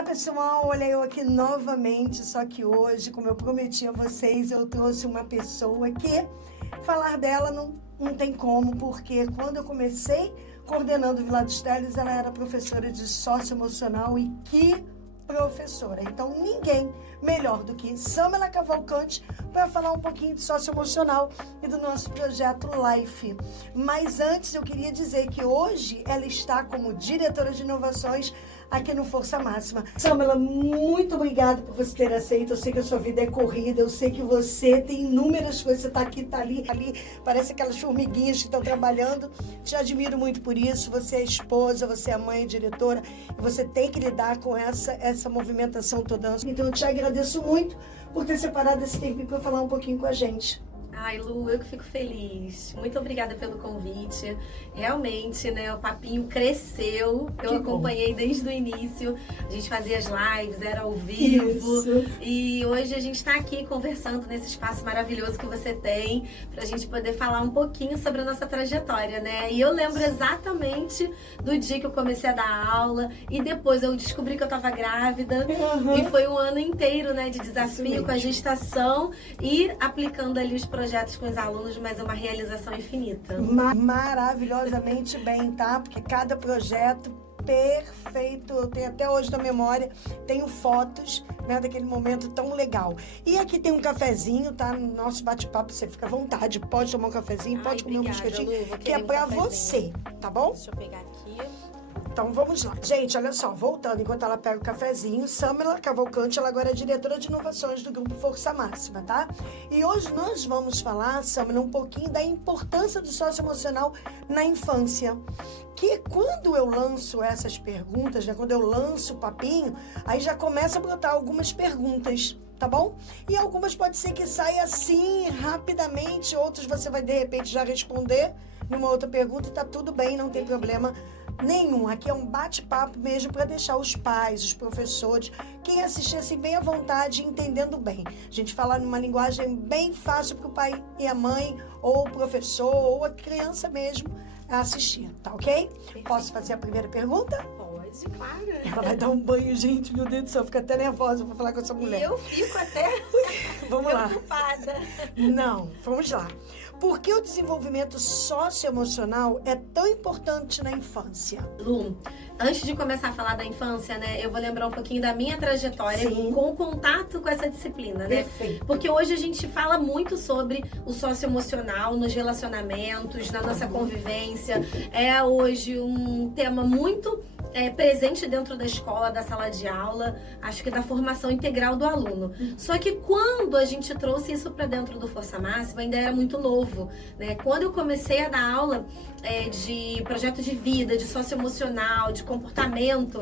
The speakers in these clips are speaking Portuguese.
Olá pessoal, olha eu aqui novamente, só que hoje, como eu prometi a vocês, eu trouxe uma pessoa que falar dela não tem como, porque quando eu comecei coordenando o Vila dos Teles, ela era professora de socioemocional e que professora. Então ninguém melhor do que Samela Cavalcante para falar um pouquinho de socioemocional e do nosso projeto Life. Mas antes eu queria dizer que hoje ela está como diretora de inovações aqui no Força Máxima. Samela, muito obrigada por você ter aceito. Eu sei que a sua vida é corrida, eu sei que você tem inúmeras coisas, você está aqui, está ali, parece aquelas formiguinhas que estão trabalhando. Te admiro muito por isso. Você é esposa, você é mãe, diretora, e você tem que lidar com essa movimentação toda. Então eu te agradeço muito por ter separado esse tempo para falar um pouquinho com a gente. Ai, Lu, eu que fico feliz. Muito obrigada pelo convite. Realmente, né, o papinho cresceu. Eu acompanhei desde o início. A gente fazia as lives, era ao vivo. Isso. E hoje a gente está aqui conversando nesse espaço maravilhoso que você tem, pra gente poder falar um pouquinho sobre a nossa trajetória, né? E eu lembro exatamente do dia que eu comecei a dar aula e depois eu descobri que eu tava grávida. Uhum. E foi um ano inteiro, né, de desafio com a gestação e aplicando ali os projetos com os alunos, mas é uma realização infinita. Maravilhosamente bem, tá? Porque cada projeto perfeito, eu tenho até hoje na memória, tenho fotos, né, daquele momento tão legal. E aqui tem um cafezinho, tá? No nosso bate-papo, você fica à vontade, pode tomar um cafezinho, pode comer obrigada, um biscoitinho, Lu, que é pra você, tá bom? Deixa eu pegar aqui. Então vamos lá. Gente, olha só, voltando, enquanto ela pega o cafezinho, Samela Cavalcante, ela agora é diretora de inovações do Grupo Força Máxima, tá? E hoje nós vamos falar, Samela, um pouquinho da importância do socioemocional na infância. Que quando eu lanço essas perguntas, né, quando eu lanço o papinho, aí já começa a brotar algumas perguntas, tá bom? E algumas pode ser que saia assim, rapidamente, outras você vai de repente já responder numa outra pergunta e tá tudo bem, não tem problema nenhum. Aqui é um bate-papo mesmo para deixar os pais, os professores, quem assistir assim bem à vontade, entendendo bem. A gente fala numa linguagem bem fácil para o pai e a mãe, ou o professor, ou a criança mesmo assistir, tá ok? Posso fazer a primeira pergunta? Pode, claro. Ela vai dar um banho, gente, meu Deus do céu, fica até nervosa pra falar com essa mulher. E eu fico até Vamos lá. preocupada. Não, vamos lá. Por que o desenvolvimento socioemocional é tão importante na infância? Lu, antes de começar a falar da infância, né, eu vou lembrar um pouquinho da minha trajetória com o contato com essa disciplina, né? Perfeito. Porque hoje a gente fala muito sobre o socioemocional nos relacionamentos, na nossa convivência. É hoje um tema muito presente dentro da escola, da sala de aula, acho que da formação integral do aluno. Só que quando a gente trouxe isso para dentro do Força Máxima, ainda era muito novo, né? Quando eu comecei a dar aula de projeto de vida, de socioemocional, de comportamento,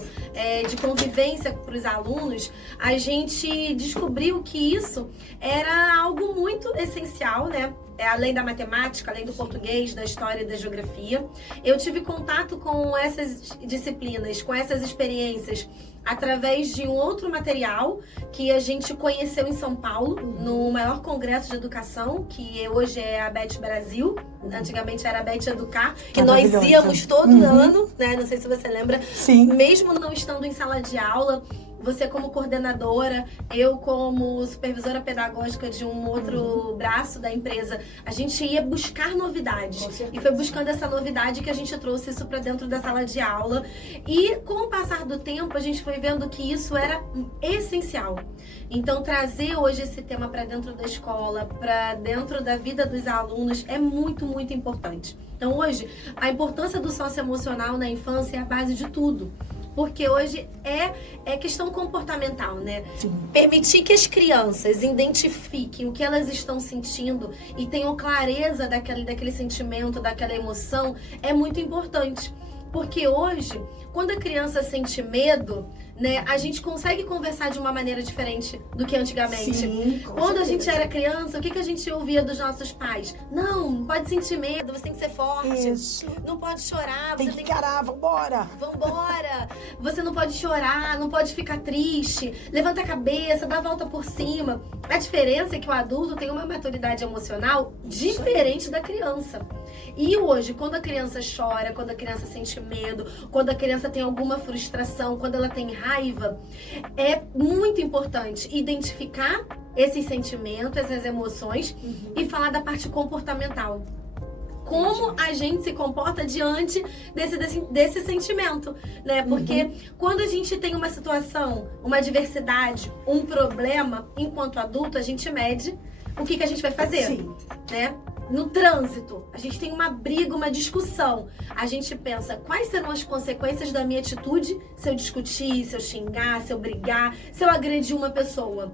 de convivência para os alunos, a gente descobriu que isso era algo muito essencial, né? Além da matemática, além do português, da história e da geografia. Eu tive contato com essas disciplinas, com essas experiências, através de um outro material que a gente conheceu em São Paulo, no maior congresso de educação, que hoje é a BET Brasil, antigamente era a BET Educar, que nós íamos todo ano, né? Não sei se você lembra. Sim. Mesmo não estando em sala de aula, você como coordenadora, eu como supervisora pedagógica de um outro braço da empresa, a gente ia buscar novidades. E foi buscando essa novidade que a gente trouxe isso para dentro da sala de aula. E com o passar do tempo, a gente foi vendo que isso era essencial. Então, trazer hoje esse tema para dentro da escola, para dentro da vida dos alunos, é muito, muito importante. Então, hoje, a importância do socioemocional na infância é a base de tudo. Porque hoje é questão comportamental, né? Sim. Permitir que as crianças identifiquem o que elas estão sentindo e tenham clareza daquele sentimento, daquela emoção, é muito importante. Porque hoje, quando a criança sente medo, né, a gente consegue conversar de uma maneira diferente do que antigamente. Sim, quando a gente era criança, o que a gente ouvia dos nossos pais? Não pode sentir medo, você tem que ser forte. Isso. Não pode chorar, Tem você que tem que... encarar, vambora. Vambora! Você não pode chorar, não pode ficar triste, levanta a cabeça, dá a volta por cima. A diferença é que o adulto tem uma maturidade emocional diferente da criança. E hoje, quando a criança chora, quando a criança sente medo, quando a criança tem alguma frustração, quando ela tem raiva, é muito importante identificar esses sentimentos, essas emoções e falar da parte comportamental. Como a gente se comporta diante desse sentimento, né? Porque quando a gente tem uma situação, uma adversidade, um problema, enquanto adulto, a gente mede o que a gente vai fazer, Sim. né? No trânsito, a gente tem uma briga, uma discussão. A gente pensa, quais serão as consequências da minha atitude se eu discutir, se eu xingar, se eu brigar, se eu agredir uma pessoa?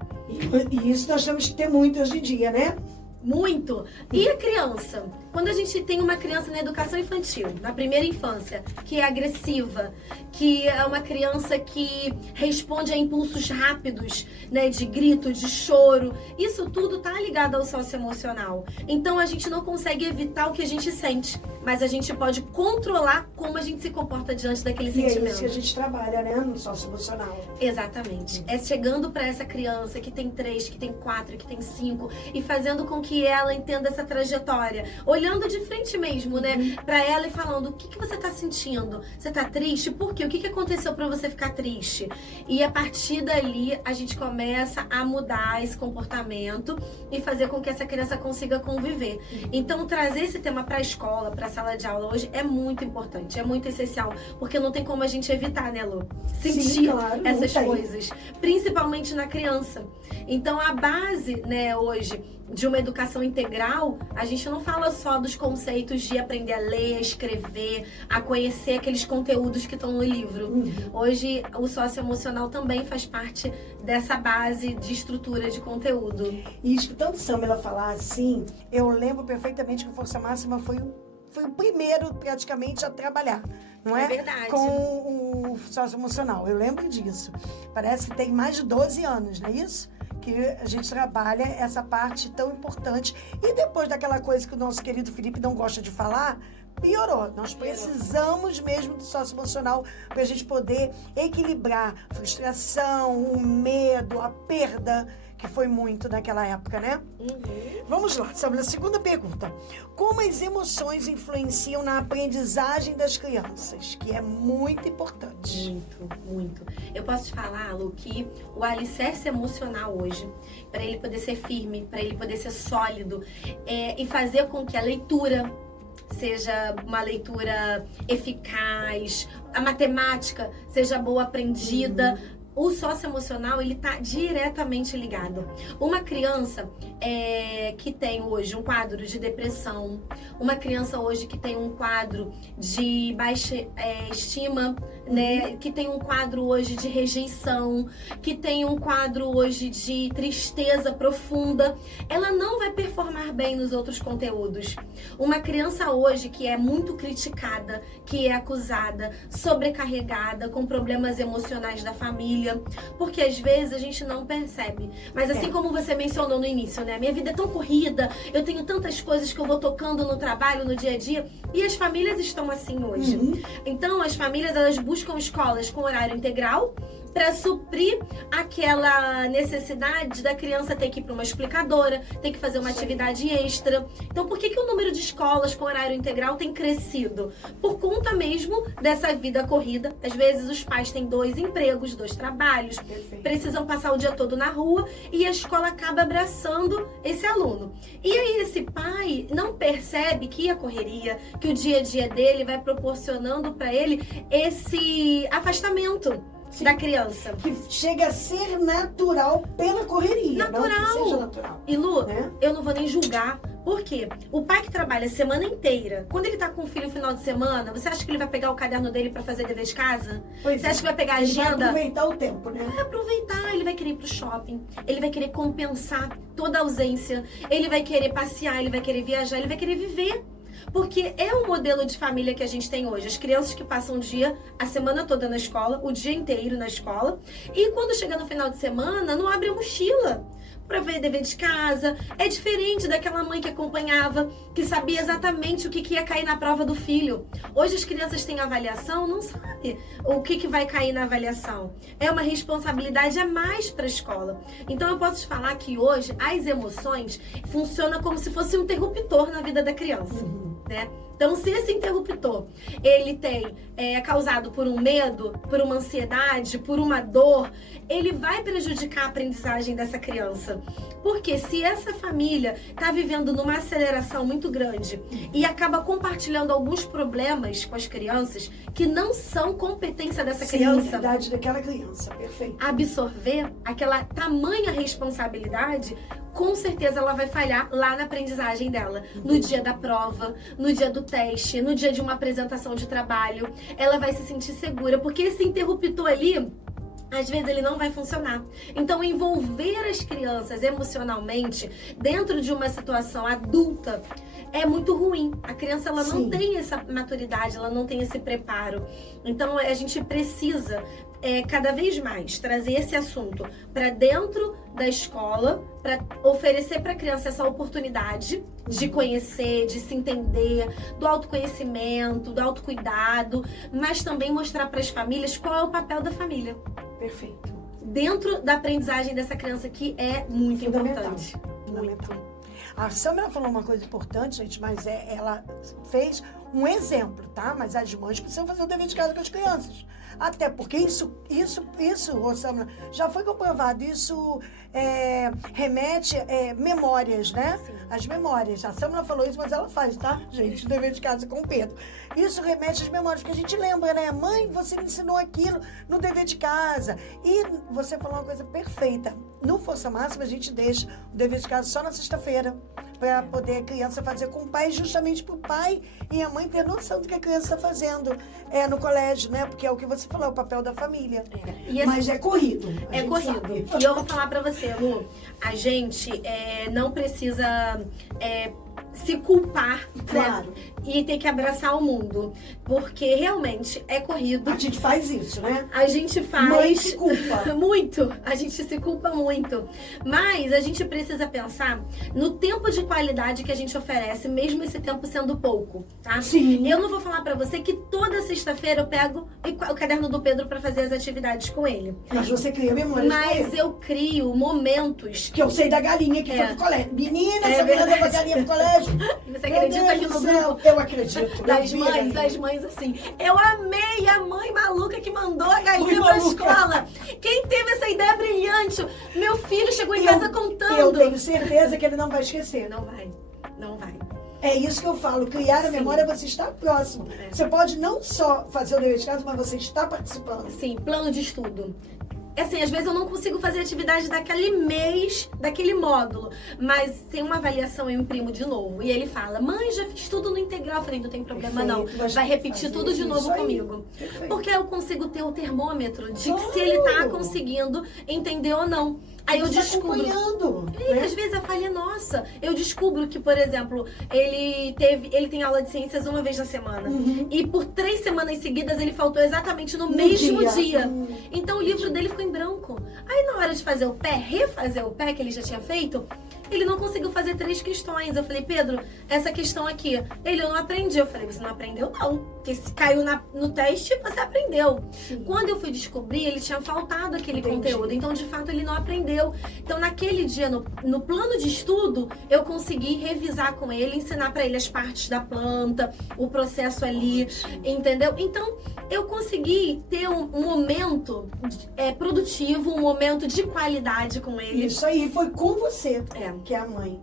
E isso nós temos que ter muito hoje em dia, né? Muito. E a criança? Quando a gente tem uma criança na educação infantil, na primeira infância, que é agressiva, que é uma criança que responde a impulsos rápidos, né, de grito, de choro, isso tudo tá ligado ao socioemocional. Então a gente não consegue evitar o que a gente sente, mas a gente pode controlar como a gente se comporta diante daquele sentimento. É isso que a gente trabalha, né, no socioemocional. Exatamente. É chegando para essa criança que tem 3, que tem 4, que tem 5 e fazendo com que ela entenda essa trajetória, olhando de frente mesmo, né, para ela e falando: o que você tá sentindo? Você tá triste? Por quê? O que aconteceu para você ficar triste? E a partir dali a gente começa a mudar esse comportamento e fazer com que essa criança consiga conviver. Então trazer esse tema para a escola, para a sala de aula hoje é muito importante, é muito essencial, porque não tem como a gente evitar, né, Lu? Sentir Sim, claro, essas coisas, principalmente na criança. Então a base, né, hoje de uma educação integral, a gente não fala só dos conceitos de aprender a ler, a escrever, a conhecer aqueles conteúdos que estão no livro. Hoje, o socioemocional também faz parte dessa base de estrutura de conteúdo. E escutando Samela falar assim, eu lembro perfeitamente que o Força Máxima foi o primeiro, praticamente, a trabalhar, não é? É verdade. Com o socioemocional. Eu lembro disso. Parece que tem mais de 12 anos, não é isso? Que a gente trabalha essa parte tão importante. E depois daquela coisa que o nosso querido Felipe não gosta de falar, piorou. Nós precisamos mesmo do socioemocional para a gente poder equilibrar a frustração, o medo, a perda, que foi muito naquela época, né? Vamos lá, Samela, segunda pergunta. Como as emoções influenciam na aprendizagem das crianças? Que é muito importante. Muito, muito. Eu posso te falar, Lu, que o alicerce emocional hoje, para ele poder ser firme, para ele poder ser sólido, e fazer com que a leitura seja uma leitura eficaz, a matemática seja boa aprendida, o socioemocional, ele tá diretamente ligado. Uma criança que tem hoje um quadro de depressão, uma criança hoje que tem um quadro de baixa estima, né, que tem um quadro hoje de rejeição, que tem um quadro hoje de tristeza profunda, ela não vai performar bem nos outros conteúdos. Uma criança hoje que é muito criticada, que é acusada, sobrecarregada, com problemas emocionais da família, porque às vezes a gente não percebe. Mas assim como você mencionou no início, né? Minha vida é tão corrida, eu tenho tantas coisas que eu vou tocando no trabalho, no dia a dia, e as famílias estão assim hoje. Então as famílias, elas buscam escolas com horário integral para suprir aquela necessidade da criança ter que ir para uma explicadora, ter que fazer uma atividade extra. Então, por que o número de escolas com horário integral tem crescido? Por conta mesmo dessa vida corrida. Às vezes, os pais têm 2 empregos, 2 trabalhos, precisam passar o dia todo na rua e a escola acaba abraçando esse aluno. E aí, esse pai não percebe que a correria, que o dia a dia dele vai proporcionando para ele esse afastamento da criança. Que chega a ser natural pela correria. Natural. Não que seja natural. E Lu, né? Eu não vou nem julgar. Por quê? O pai que trabalha a semana inteira, quando ele tá com o filho no final de semana, você acha que ele vai pegar o caderno dele pra fazer dever de casa? Você acha que vai pegar a agenda? Ele vai aproveitar o tempo, né? Vai aproveitar, ele vai querer ir pro shopping, ele vai querer compensar toda a ausência, ele vai querer passear, ele vai querer viajar, ele vai querer viver. Porque é o modelo de família que a gente tem hoje. As crianças que passam o dia, a semana toda na escola, o dia inteiro na escola. E quando chega no final de semana, não abre a mochila para ver dever de casa. É diferente daquela mãe que acompanhava, que sabia exatamente o que ia cair na prova do filho. Hoje as crianças têm avaliação, não sabe o que vai cair na avaliação. É uma responsabilidade a mais para a escola. Então eu posso te falar que hoje as emoções funcionam como se fosse um interruptor na vida da criança. né? Então, se esse interruptor, ele tem causado por um medo, por uma ansiedade, por uma dor, ele vai prejudicar a aprendizagem dessa criança. Porque se essa família está vivendo numa aceleração muito grande e acaba compartilhando alguns problemas com as crianças que não são competência dessa criança, a idade daquela criança, perfeito. Absorver aquela tamanha responsabilidade, com certeza ela vai falhar lá na aprendizagem dela. No dia da prova, no dia do teste, no dia de uma apresentação de trabalho. Ela vai se sentir segura, porque esse interruptor ali, às vezes ele não vai funcionar. Então, envolver as crianças emocionalmente dentro de uma situação adulta é muito ruim. A criança, ela não tem essa maturidade, ela não tem esse preparo. Então, a gente precisa cada vez mais trazer esse assunto para dentro da escola, para oferecer para a criança essa oportunidade de conhecer, de se entender, do autoconhecimento, do autocuidado, mas também mostrar para as famílias qual é o papel da família. Perfeito. Dentro da aprendizagem dessa criança, que é muito importante. Fundamental. A Samara falou uma coisa importante, gente, mas ela fez um exemplo, tá? Mas as mães precisam fazer o dever de casa com as crianças. Até porque isso, Samara, já foi comprovado. Isso remete memórias, né? Sim. As memórias. A Samara falou isso, mas ela faz, tá, gente? O dever de casa com o Pedro. Isso remete às memórias, porque a gente lembra, né? Mãe, você me ensinou aquilo no dever de casa. E você falou uma coisa perfeita. No Força Máxima, a gente deixa o dever de casa só na sexta-feira, para poder a criança fazer com o pai, justamente para o pai e a mãe ter noção do que a criança está fazendo no colégio, né? Porque é o que você falou, é o papel da família. Mas é corrido. É corrido. Sabe. E eu vou falar para você, Lu, a gente não precisa se culpar, claro, né? E ter que abraçar o mundo. Porque realmente é corrido. A gente faz isso, né? A gente faz. Mãe se culpa. Muito. A gente se culpa muito. Mas a gente precisa pensar no tempo de qualidade que a gente oferece, mesmo esse tempo sendo pouco, tá? Sim. Eu não vou falar pra você que toda sexta-feira eu pego o caderno do Pedro pra fazer as atividades com ele. Mas você cria memórias. Mas eu crio momentos. Que eu sei da galinha que foi pro colégio. Menina, essa menina levou a galinha pro colégio. Você acredita que no grupo? Eu acredito. Das mães assim, eu amei a mãe maluca que mandou a galinha pra escola. Quem teve essa ideia brilhante? Meu filho chegou em casa contando. Eu tenho certeza que ele não vai esquecer. Não vai, não vai. É isso que eu falo, criar a memória é você estar próximo. Você pode não só fazer o dever de casa, mas você está participando. Sim, plano de estudo. Assim, às vezes eu não consigo fazer atividade daquele mês, daquele módulo, mas tem uma avaliação, eu imprimo de novo. E ele fala, mãe, já fiz tudo no integral. Eu falei, não tem problema não, vai repetir tudo de novo comigo. Perfeito. Porque eu consigo ter o termômetro de que se ele tá conseguindo entender ou não. Aí eu descubro. E às vezes a falha é nossa. Eu descubro que, por exemplo, ele tem aula de ciências uma vez na semana. E por 3 semanas seguidas ele faltou exatamente no mesmo dia. Então o livro dele ficou em branco. Aí na hora de fazer o pé, refazer o pé que ele já tinha feito, ele não conseguiu fazer 3 questões. Eu falei, Pedro, essa questão aqui, eu não aprendi. Eu falei, você não aprendeu não. Porque se caiu no teste, você aprendeu. Sim. Quando eu fui descobrir, ele tinha faltado aquele conteúdo. Então, de fato, ele não aprendeu. Então, naquele dia, no plano de estudo, eu consegui revisar com ele, ensinar para ele as partes da planta, o processo ali, entendeu? Então, eu consegui ter um momento produtivo, um momento de qualidade com ele. Isso aí, foi com você, que é a mãe.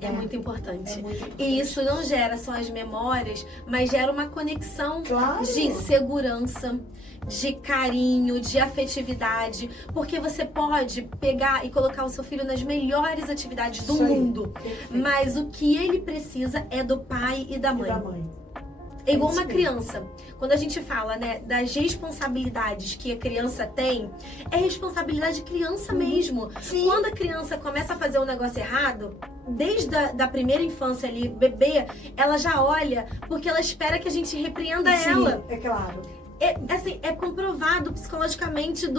É muito importante. É muito importante. E isso não gera só as memórias, mas gera uma conexão claro, de segurança, de carinho, de afetividade. Porque você pode pegar e colocar o seu filho nas melhores atividades do mundo. Mas o que ele precisa é do pai e da mãe. É igual uma criança. Quando a gente fala, né, das responsabilidades que a criança tem, é responsabilidade de criança mesmo. Sim. Quando a criança começa a fazer um negócio errado, desde a primeira infância ali, bebê, ela já olha porque ela espera que a gente repreenda ela. É claro. É comprovado psicologicamente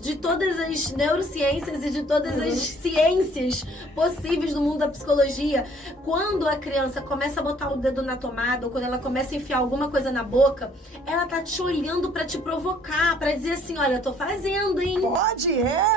de todas as neurociências e de todas as ciências possíveis do mundo da psicologia. Quando a criança começa a botar o dedo na tomada ou quando ela começa a enfiar alguma coisa na boca, ela tá te olhando pra te provocar, pra dizer assim, olha, eu tô fazendo, hein? Pode,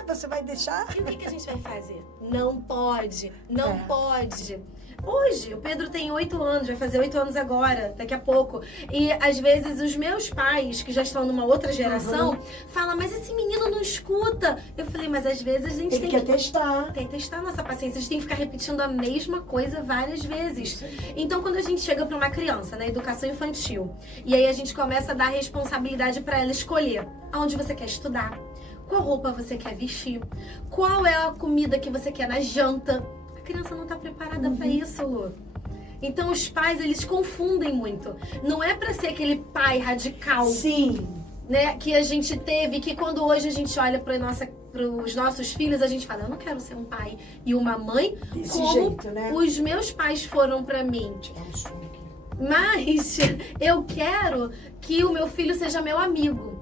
você vai deixar? E o que a gente vai fazer? Não pode, não pode. Hoje, o Pedro tem 8 anos, vai fazer 8 anos agora, daqui a pouco. E às vezes os meus pais, que já estão numa outra geração, falam, mas esse menino não escuta. Eu falei, mas às vezes a gente tem que testar. Tem que testar a nossa paciência, a gente tem que ficar repetindo a mesma coisa várias vezes. Então, quando a gente chega para uma criança, na educação infantil, e aí a gente começa a dar responsabilidade para ela escolher aonde você quer estudar, qual roupa você quer vestir, qual é a comida que você quer na janta. A criança não está preparada para isso, Lu. Então os pais, eles confundem muito. Não é para ser aquele pai radical. Sim. Né, que a gente teve, que quando hoje a gente olha para os nossos filhos, a gente fala, eu não quero ser um pai e uma mãe desse como jeito, né? Os meus pais foram para mim. Mas eu quero que o meu filho seja meu amigo.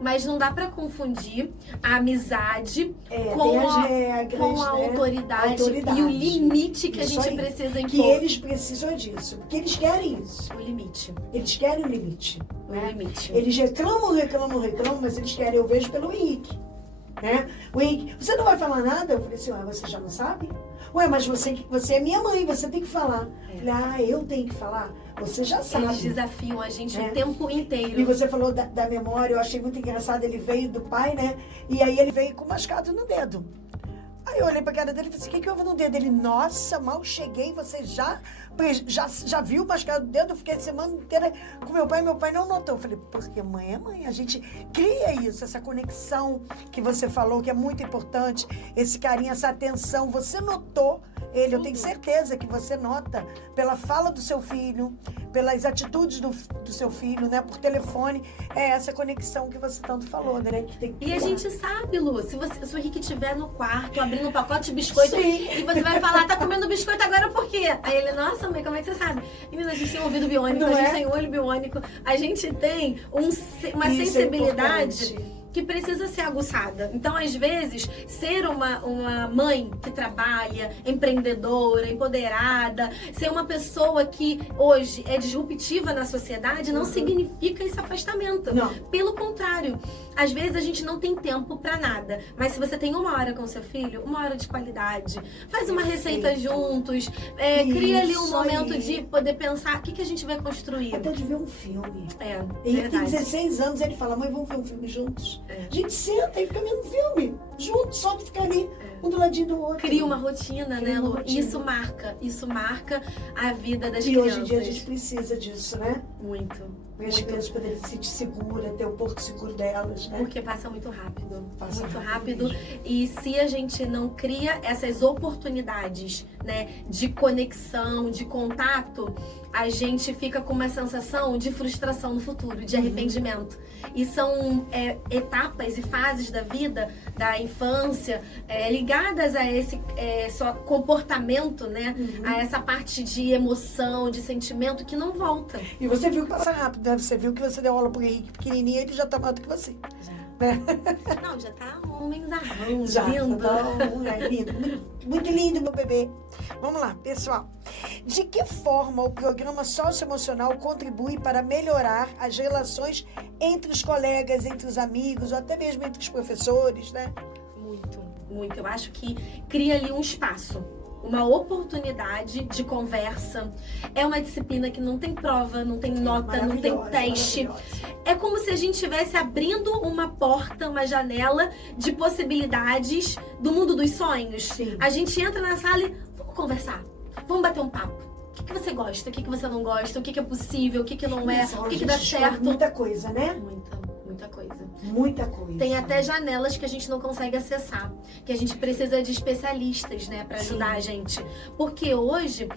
Mas não dá pra confundir a amizade com as regras, com a autoridade e o limite que isso a gente aí, precisa impor. Que eles precisam disso, porque eles querem isso. O limite. Eles querem o limite. O limite. Eles reclamam, mas eles querem. Eu vejo pelo Henrique. Né? O Henrique, você não vai falar nada? Eu falei assim, você já não sabe? Ué, mas você é minha mãe, você tem que falar. Eu falei, eu tenho que falar? Você já sabe. Eles desafiam a gente o tempo inteiro. E você falou da memória, eu achei muito engraçado, ele veio do pai, né? E aí ele veio com machucado no dedo. Aí eu olhei pra cara dele e falei assim, o que houve no dedo? Ele, nossa, mal cheguei, você já viu o machucado no dedo? Eu fiquei a semana inteira com meu pai não notou. Eu falei, porque mãe é mãe, a gente cria isso, essa conexão que você falou, que é muito importante, esse carinho, essa atenção. Você notou ele, eu tenho certeza que você nota pela fala do seu filho, pelas atitudes do seu filho, né, por telefone, essa conexão que você tanto falou, né, que tem que E a gente sabe, Lu, se o Henrique estiver no quarto, abrindo um pacote de biscoito, e você vai falar, tá comendo biscoito agora por quê? Aí ele, nossa mãe, como é que você sabe? Menina, a gente tem um ouvido biônico, a gente tem um olho biônico, a gente tem uma sensibilidade que precisa ser aguçada. Então, às vezes, ser uma mãe que trabalha, empreendedora, empoderada, ser uma pessoa que hoje é disruptiva na sociedade, não significa esse afastamento. Não. Pelo contrário, às vezes a gente não tem tempo pra nada. Mas se você tem 1 hora com seu filho, 1 hora de qualidade, faz uma receita juntos, cria ali um momento de poder pensar o que a gente vai construir. Até de ver um filme. Ele tem 16 anos, ele fala, mãe, vamos ver um filme juntos? A gente senta e fica vendo filme junto, só de ficar ali, um do ladinho do outro. Cria uma rotina, né, Lu? Isso marca a vida das crianças. E hoje em dia a gente precisa disso, né? Muito. As crianças poderem se sentir seguras, ter o porto seguro delas, né? Porque passa muito rápido. Passa muito rápido. rápido. E se a gente não cria essas oportunidades, né, de conexão, de contato, a gente fica com uma sensação de frustração no futuro, de arrependimento. E são etapas e fases da vida, da infância, ligadas a esse só comportamento, né? A essa parte de emoção, de sentimento que não volta. E você viu que passa rápido, né? Você viu que você deu aula pro Henrique pequenininho, ele já tá maior do que você. Né? Não, já tá um menzarrão, Já, lindo. Lindo. Muito lindo, meu bebê. Vamos lá, pessoal. De que forma o programa socioemocional contribui para melhorar as relações entre os colegas, entre os amigos, ou até mesmo entre os professores, né? Muito, muito. Eu acho que cria ali um espaço, uma oportunidade de conversa. É uma disciplina que não tem prova, não tem nota, não tem teste. É como se a gente estivesse abrindo uma porta, uma janela de possibilidades do mundo dos sonhos. Sim. A gente entra na sala e vamos conversar, vamos bater um papo. O que você gosta, o que você não gosta, o que é possível, o que não é, o que dá certo. Muita coisa, né? Muita coisa. Muita coisa. Tem até janelas que a gente não consegue acessar, que a gente precisa de especialistas, né, para ajudar a gente. Porque hoje,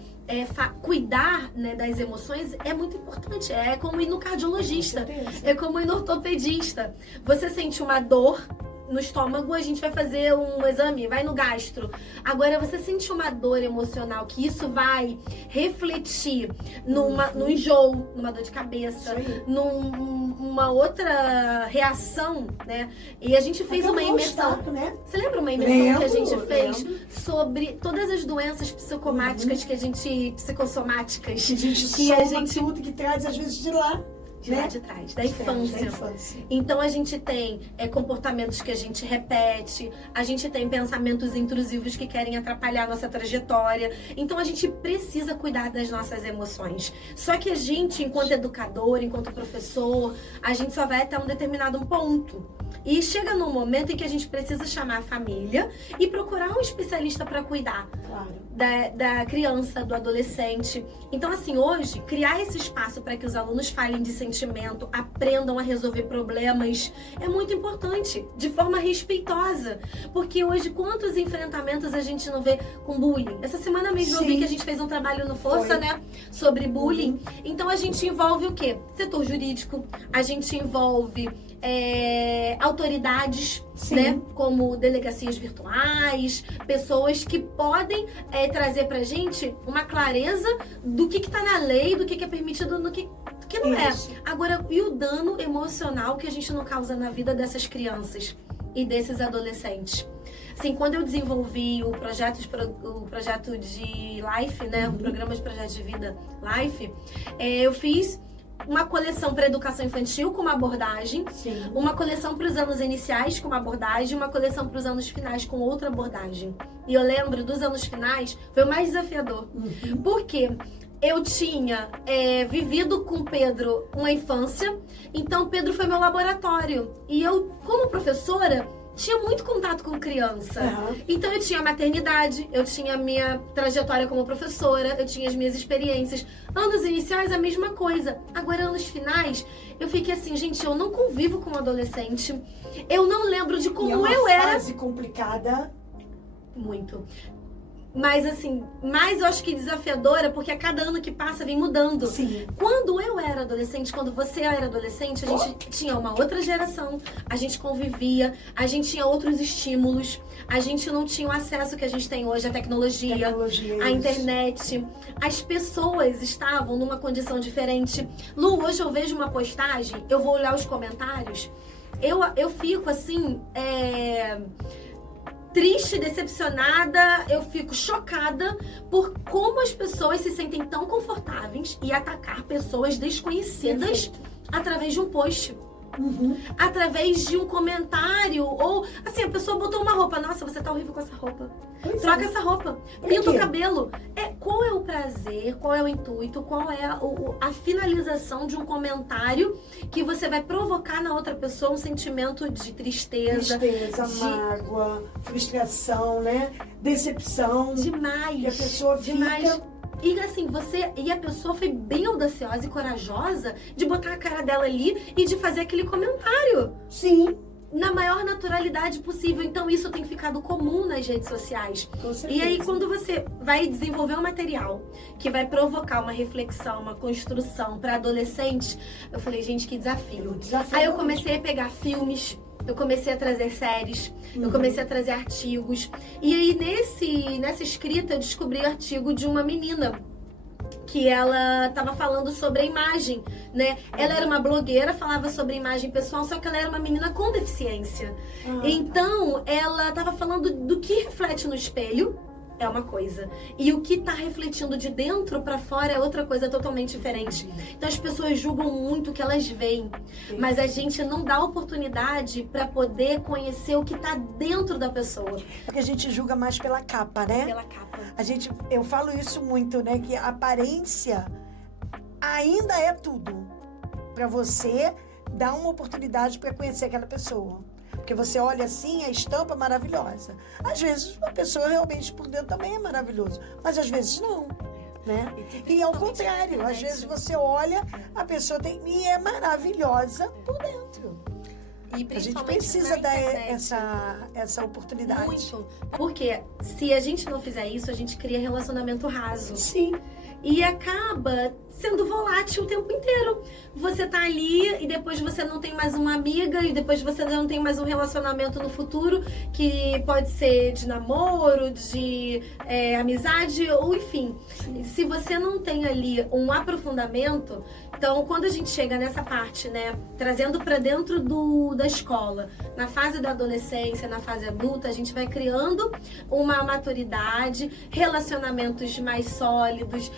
cuidar, né, das emoções é muito importante. É como ir no cardiologista, é como ir no ortopedista. Você sente uma dor no estômago, a gente vai fazer um exame, vai no gastro. Agora, você sente uma dor emocional, que isso vai refletir num enjoo, numa dor de cabeça, numa outra reação, né? E a gente fez uma imersão. Né? Você lembra uma imersão que a gente fez sobre todas as doenças psicomáticas que a gente... psicossomáticas. Que a gente tudo que traz, às vezes, de lá. De lá de trás, da infância. Então a gente tem comportamentos que a gente repete, a gente tem pensamentos intrusivos que querem atrapalhar a nossa trajetória. Então a gente precisa cuidar das nossas emoções. Só que a gente, enquanto educador, enquanto professor, a gente só vai até um determinado ponto. E chega num momento em que a gente precisa chamar a família e procurar um especialista para cuidar da criança, do adolescente. Então, assim, hoje, criar esse espaço para que os alunos falem de sentimento, aprendam a resolver problemas, é muito importante, de forma respeitosa. Porque hoje, quantos enfrentamentos a gente não vê com bullying? Essa semana mesmo eu vi que a gente fez um trabalho no Força, né? Sobre bullying. Então, a gente envolve o quê? Setor jurídico, a gente envolve autoridades, né, como delegacias virtuais, pessoas que podem trazer pra gente uma clareza do que tá na lei, do que é permitido, do que não é. Agora, e o dano emocional que a gente não causa na vida dessas crianças e desses adolescentes? Assim, quando eu desenvolvi o projeto de Life, né, o programa de projeto de vida Life, eu fiz uma coleção para educação infantil com uma abordagem, uma coleção para os anos iniciais com uma abordagem, uma coleção para os anos finais com outra abordagem. E eu lembro dos anos finais, foi o mais desafiador. Porque eu tinha vivido com Pedro uma infância, então Pedro foi meu laboratório. E eu, como professora, tinha muito contato com criança. Então eu tinha a maternidade, eu tinha a minha trajetória como professora, eu tinha as minhas experiências. Anos iniciais, a mesma coisa. Agora, anos finais, eu fiquei assim, gente, eu não convivo com um adolescente. Eu não lembro de como eu era. É uma fase complicada. Muito. Mas assim, mais eu acho que desafiadora, porque a cada ano que passa vem mudando. Quando eu era adolescente, quando você era adolescente, a gente tinha uma outra geração, a gente convivia, a gente tinha outros estímulos, a gente não tinha o acesso que a gente tem hoje à tecnologia, à internet. As pessoas estavam numa condição diferente. Lu, hoje eu vejo uma postagem, eu vou olhar os comentários, eu fico assim, triste, decepcionada, eu fico chocada por como as pessoas se sentem tão confortáveis em atacar pessoas desconhecidas através de um post. Através de um comentário, ou assim, a pessoa botou uma roupa, nossa, você tá horrível com essa roupa, troca essa roupa, pinta o cabelo. Qual é o prazer, qual é o intuito, qual é a finalização de um comentário que você vai provocar na outra pessoa um sentimento de tristeza, mágoa, frustração, né? Decepção. Demais. E a pessoa fica... E assim, a pessoa foi bem audaciosa e corajosa de botar a cara dela ali e de fazer aquele comentário. Na maior naturalidade possível. Então isso tem ficado comum nas redes sociais. E aí quando você vai desenvolver um material que vai provocar uma reflexão, uma construção para adolescentes, eu falei, gente, que desafio. Aí eu comecei a pegar filmes, eu comecei a trazer séries, eu comecei a trazer artigos. E aí nessa escrita eu descobri o artigo de uma menina que ela estava falando sobre a imagem, né? Ela era uma blogueira, falava sobre a imagem pessoal, só que ela era uma menina com deficiência. Então, ela estava falando do que reflete no espelho, é uma coisa. E o que tá refletindo de dentro pra fora é outra coisa totalmente diferente. Então as pessoas julgam muito o que elas veem, mas a gente não dá oportunidade pra poder conhecer o que tá dentro da pessoa. Porque a gente julga mais pela capa, né? Pela capa. Eu falo isso muito, né? Que a aparência ainda é tudo. Pra você dar uma oportunidade pra conhecer aquela pessoa. Porque você olha assim, a estampa é maravilhosa. Às vezes a pessoa realmente por dentro também é maravilhosa, mas às vezes não, né? E ao contrário, às vezes você olha, a pessoa e é maravilhosa por dentro. E a gente precisa dar essa oportunidade. Muito. Porque se a gente não fizer isso, a gente cria relacionamento raso. Sim. E acaba sendo volátil o tempo inteiro. Você tá ali e depois você não tem mais uma amiga e depois você não tem mais um relacionamento no futuro que pode ser de namoro, de amizade ou enfim. Se você não tem ali um aprofundamento, então quando a gente chega nessa parte, né, trazendo para dentro da escola, na fase da adolescência, na fase adulta, a gente vai criando uma maturidade, relacionamentos mais sólidos,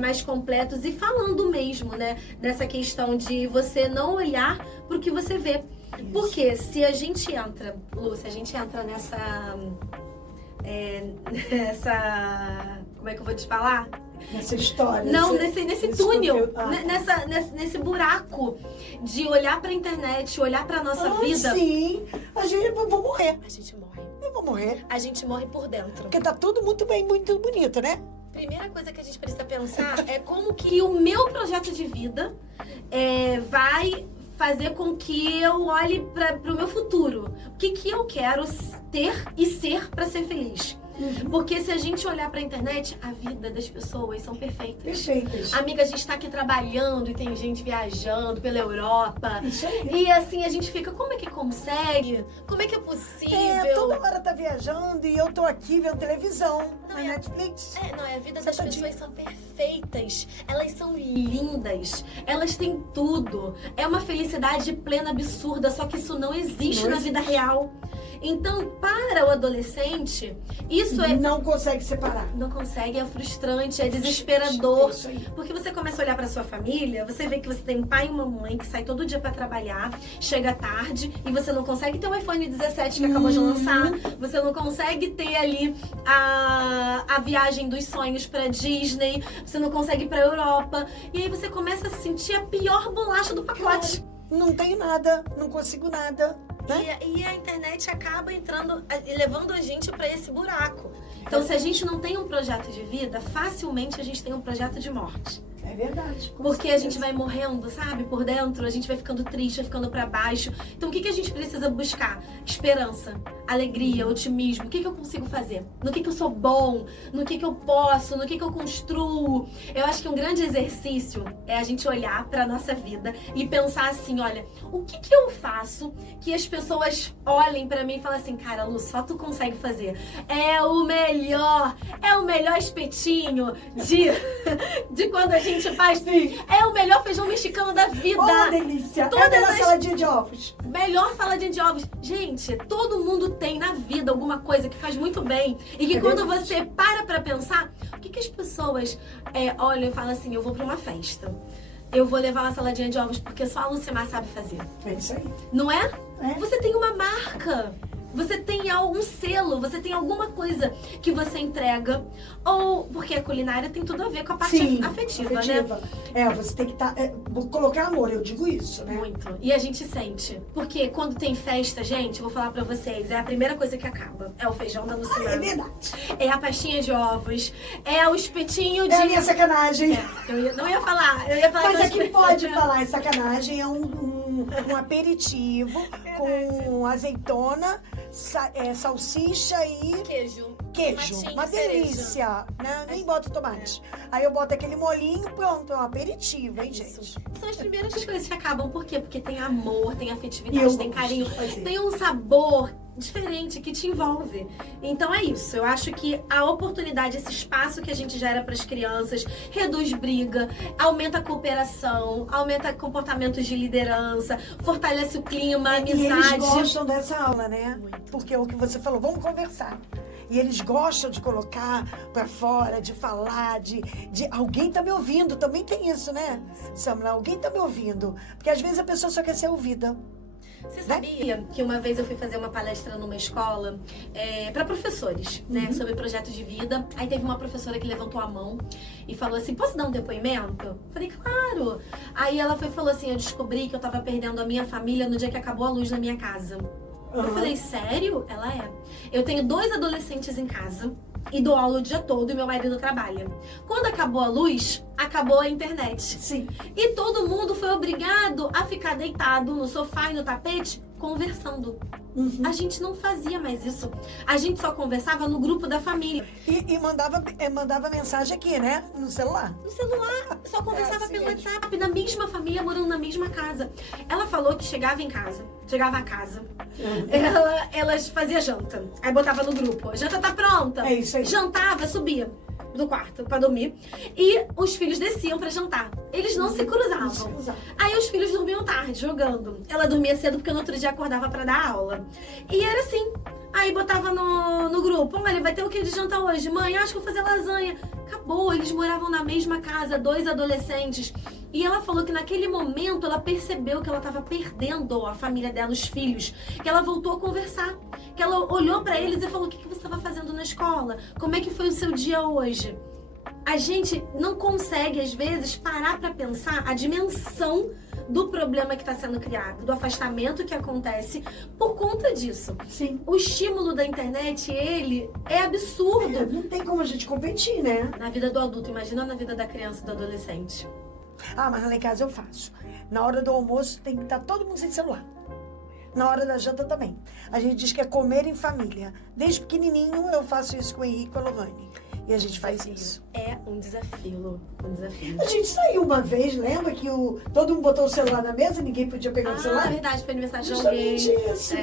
mais completos e falando mesmo, né? Dessa questão de você não olhar pro que você vê. Isso. Porque se a gente entra, Lu, se a gente entra nessa... como é que eu vou te falar? Nessa história. Não, nesse túnel, nesse buraco de olhar pra internet, olhar pra nossa vida. Sim, a gente vai morrer. A gente morre. Eu vou morrer. A gente morre por dentro. Porque tá tudo muito bem, muito bonito, né? Primeira coisa que a gente precisa pensar é como que o meu projeto de vida vai fazer com que eu olhe para o meu futuro. O que eu quero ter e ser para ser feliz. Porque se a gente olhar pra internet, a vida das pessoas são perfeitas. Perfeitas. Amiga, a gente tá aqui trabalhando e tem gente viajando pela Europa. Isso aí. E assim, a gente fica, como é que consegue? Como é que é possível? Toda hora tá viajando e eu tô aqui vendo televisão na é- Netflix. A vida Você das tá pessoas são perfeitas. Elas são lindas. Elas têm tudo. É uma felicidade plena absurda, só que isso não existe na vida real. Então, para o adolescente, isso Não consegue separar. não consegue, é frustrante, é desesperador. É isso aí. Porque você começa a olhar pra sua família, você vê que você tem um pai e uma mãe que sai todo dia pra trabalhar, chega tarde e você não consegue ter o iPhone 17 que acabou de lançar, você não consegue ter ali a viagem dos sonhos pra Disney, você não consegue ir pra Europa. E aí você começa a sentir a pior bolacha do pacote. Não tenho nada, não consigo nada. Né? E a internet acaba entrando, levando a gente pra esse buraco. Então, se a gente não tem um projeto de vida, facilmente a gente tem um projeto de morte. É verdade. Porque a gente vai morrendo, sabe? Por dentro, a gente vai ficando triste, vai ficando pra baixo. Então, o que a gente precisa buscar? Esperança, alegria, otimismo. O que eu consigo fazer? No que eu sou bom? No que eu posso? No que eu construo? Eu acho que um grande exercício é a gente olhar pra nossa vida e pensar assim, olha, o que eu faço que as pessoas olhem pra mim e falem assim, cara, Lu, só tu consegue fazer. É o melhor espetinho de quando a gente faz. Sim. É o melhor feijão mexicano da vida. Oh, delícia. Todas é a as- saladinha de ovos. Melhor saladinha de ovos. Gente, todo mundo tem na vida alguma coisa que faz muito bem. E que É quando verdade. você para pra pensar, o que as pessoas olham e falam assim, eu vou pra uma festa. Eu vou levar uma saladinha de ovos porque só a Lucimar sabe fazer. É isso aí. Não é? É. Você tem uma marca. Você tem algum selo, você tem alguma coisa que você entrega. Ou, porque a culinária tem tudo a ver com a parte afetiva, né? Você tem que vou colocar amor, eu digo isso, né? Muito. E a gente sente. Porque quando tem festa, gente, vou falar pra vocês, é a primeira coisa que acaba. É o feijão da Lucimar. É verdade. É a pastinha de ovos. É o espetinho de... É a minha sacanagem. Não ia falar. Eu ia falar Mas que aqui pode falar, é sacanagem, é um aperitivo com azeitona, salsicha e Queijo. queijo. Tomatinho, Uma cereja. delícia, né? Nem boto tomate. Aí eu boto aquele molinho, pronto, é um aperitivo, hein, gente? Isso. São as primeiras coisas que acabam. Por quê? Porque tem amor, tem E afetividade, eu tem gosto carinho, de fazer. tem um sabor diferente que te envolve. Então é isso. Eu acho que a oportunidade, esse espaço que a gente gera para as crianças, reduz briga, aumenta a cooperação, aumenta comportamentos de liderança, fortalece o clima, a E eles amizade. gostam dessa aula, né? Muito. Porque é o que você falou, vamos conversar. E eles gostam de colocar pra fora, de falar, de alguém tá me ouvindo. Também tem isso, né, Samla? Alguém tá me ouvindo. Porque às vezes a pessoa só quer ser ouvida. Você sabia que uma vez eu fui fazer uma palestra numa escola para professores, né, sobre projeto de vida. Aí teve uma professora que levantou a mão e falou assim, posso dar um depoimento? Falei, claro. Aí ela falou assim, eu descobri que eu tava perdendo a minha família no dia que acabou a luz na minha casa. Eu falei, sério? Ela é. Eu tenho 2 adolescentes em casa e dou aula o dia todo e meu marido trabalha. Quando acabou a luz, acabou a internet. Sim. E todo mundo foi obrigado a ficar deitado no sofá e no tapete conversando. A gente não fazia mais isso. A gente só conversava no grupo da família. E mandava mensagem aqui, né? No celular. No celular, só conversava assim pelo mesmo. WhatsApp, na mesma família, morando na mesma casa. Ela falou que chegava a casa, elas fazia janta. Aí botava no grupo, a janta tá pronta. É isso aí. Jantava, subia do quarto pra dormir. E os filhos desciam pra jantar. Eles não se cruzavam. Aí os filhos dormiam tarde, jogando. Ela dormia cedo porque no outro dia acordava pra dar aula. E era assim. Aí botava no grupo, olha, vai ter o que de jantar hoje? Mãe, acho que vou fazer lasanha. Acabou. acabou. Eles moravam na mesma casa, 2 adolescentes. E ela falou que naquele momento ela percebeu que ela estava perdendo a família dela, os filhos. Que ela voltou a conversar. Que ela olhou para eles e falou: o que você estava fazendo na escola? Como é que foi o seu dia hoje? A gente não consegue, às vezes, parar para pensar a dimensão do problema que está sendo criado, do afastamento que acontece por conta disso. Sim. O estímulo da internet, ele é absurdo. Não tem como a gente competir, né? Na vida do adulto, imagina na vida da criança e do adolescente. Ah, mas lá em casa eu faço. Na hora do almoço tem que estar todo mundo sem celular. Na hora da janta também. A gente diz que é comer em família. Desde pequenininho eu faço isso com o Henrique e com a Lohane. E a gente faz isso. É um desafio, Lu. Um desafio. A gente saiu uma vez, lembra que todo mundo botou o celular na mesa e ninguém podia pegar o celular? Ah, verdade, foi aniversário de alguém. Justamente isso.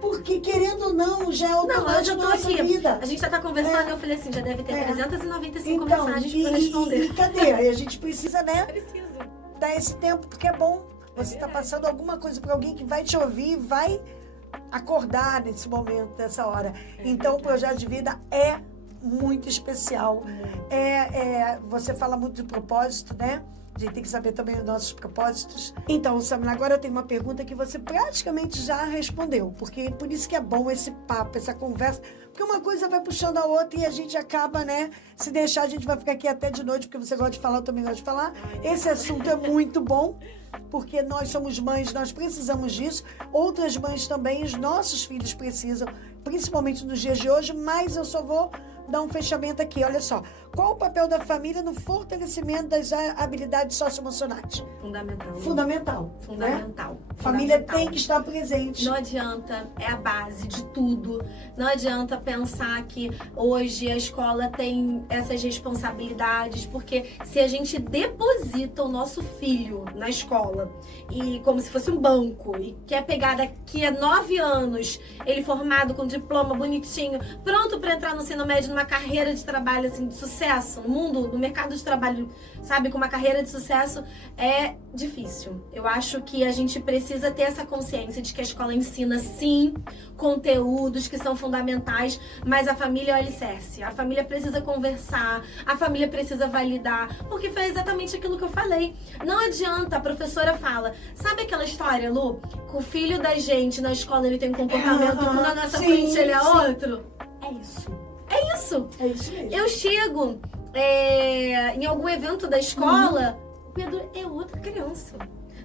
Porque, querendo ou não, já é automático na nossa vida. A gente já tá conversando e eu falei assim, já deve ter 395 então, mensagens pra responder. E cadê? Aí a gente precisa, né? Preciso. Dar esse tempo, porque é bom. Você tá passando alguma coisa pra alguém que vai te ouvir, vai acordar nesse momento, nessa hora. Então, o projeto de vida é muito especial. Você fala muito de propósito, né? A gente tem que saber também os nossos propósitos. Então, Samila, agora eu tenho uma pergunta que você praticamente já respondeu. Porque por isso que é bom esse papo, essa conversa. Porque uma coisa vai puxando a outra e a gente acaba, né? Se deixar, a gente vai ficar aqui até de noite, porque você gosta de falar, eu também gosto de falar. Esse assunto é muito bom, porque nós somos mães, nós precisamos disso. Outras mães também, os nossos filhos precisam, principalmente nos dias de hoje, mas eu só vou dar um fechamento aqui. Olha só, qual o papel da família no fortalecimento das habilidades socioemocionais? Fundamental. Fundamental. Fundamental. Né? Família tem que estar presente. Não adianta, é a base de tudo. Não adianta pensar que hoje a escola tem essas responsabilidades, porque se a gente deposita o nosso filho na escola, e como se fosse um banco, e quer pegar daqui a 9 anos, ele formado com diploma bonitinho, pronto para entrar no ensino médio, numa carreira de trabalho assim, de sucesso, no mundo, no mercado de trabalho, sabe, com uma carreira de sucesso, é difícil. Eu acho que a gente precisa ter essa consciência de que a escola ensina, sim, conteúdos que são fundamentais, mas a família é o alicerce. A família precisa conversar, a família precisa validar, porque foi exatamente aquilo que eu falei. Não adianta, a professora fala, sabe aquela história, Lu? Que o filho da gente na escola ele tem um comportamento, quando na nossa frente ele é outro? É isso. É isso. É isso mesmo. Eu chego em algum evento da escola, o Pedro é outra criança.